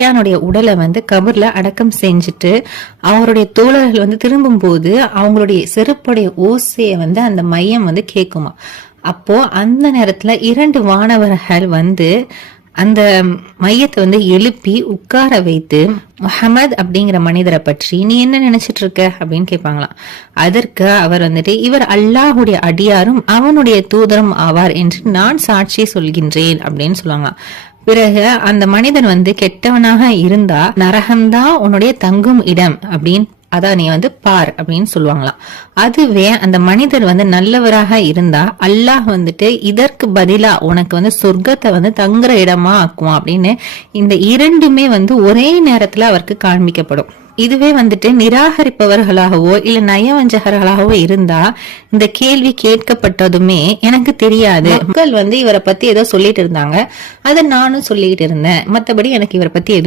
னுடைய உடலை வந்து கபர்ல அடக்கம் செஞ்சுட்டு அவருடைய தோழர்கள் வந்து திரும்பும் போது அவங்களுடைய செருப்புடைய ஓசையை வந்து அந்த மையம் வந்து கேட்குமா. அப்போ அந்த நேரத்துல 2 வானவர்கள் வந்து அந்த மையத்தை வந்து எழுப்பி உட்கார வைத்து, முஹம்மது அப்படிங்கிற மனிதரை பற்றி நீ என்ன நினைச்சிட்டு இருக்க அப்படின்னு கேட்பாங்களாம். அதற்கு அவர் வந்துட்டு, இவர் அல்லாஹுடைய அடியாரும் அவனுடைய தூதரும் ஆவார் என்று நான் சாட்சி சொல்கின்றேன் அப்படின்னு சொல்லுவாங்களாம். பிறகு அந்த மனிதன் வந்து கெட்டவனாக இருந்தா நரகம்தான் உன்னுடைய தங்கும் இடம் அப்படின்னு அதான் நீ வந்து பார் அப்படின்னு சொல்லுவாங்களாம். அதுவே அந்த மனிதர் வந்து நல்லவராக இருந்தா அல்லாஹ் வந்துட்டு இதற்கு பதிலா உனக்கு வந்து சொர்க்கத்தை வந்து தங்குற இடமா ஆக்குவான் அப்படின்னு இந்த 2மே வந்து ஒரே நேரத்துல அவருக்கு காண்பிக்கப்படும். இதுவே வந்துட்டு நிராகரிப்பவர்களாகவோ இல்ல நயவஞ்சகர்களாகவோ இருந்தா இந்த கேள்வி கேட்கப்பட்டதுமே எனக்கு தெரியாது, மக்கள் வந்து இவரை பத்தி ஏதோ சொல்லிட்டு இருந்தாங்க, அதை நானும் சொல்லிட்டு இருந்தேன், மத்தபடி எனக்கு இவரை பத்தி எதுவுமே